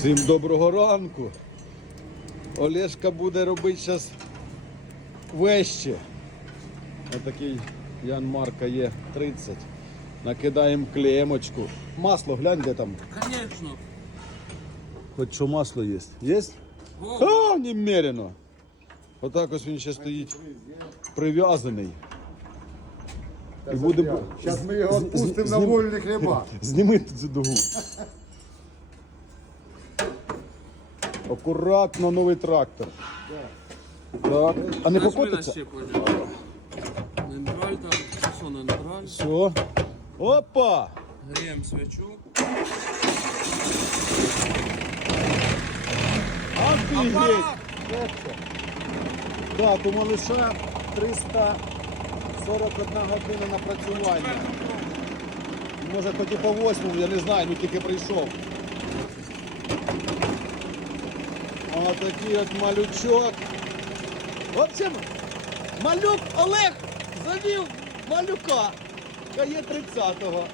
Всім доброго ранку. Олешка буде робити зараз веще. Отакий Ян Марка є 30. Накидаємо клеємочку. Масло, глянь, де там. Конечно. Хоч що масло є. Є? А, немерено. Отак ось він ще стоїть прив'язаний. І будемо. Зараз ми його відпустимо на вольний хліба. Зніми цю дугу. Акуратно новий трактор. Так. А не на покотиться? Нейтраль там, що нейтраль. Все. Опа! Гріємо свічу. Офігеть! Так, у малыша 341 година напрацювання. Може хоч і по восьмому, я не знаю, ну тільки прийшов. Отакий от малючок. В общем, малюк Олег завів малюка. Кає 30-го.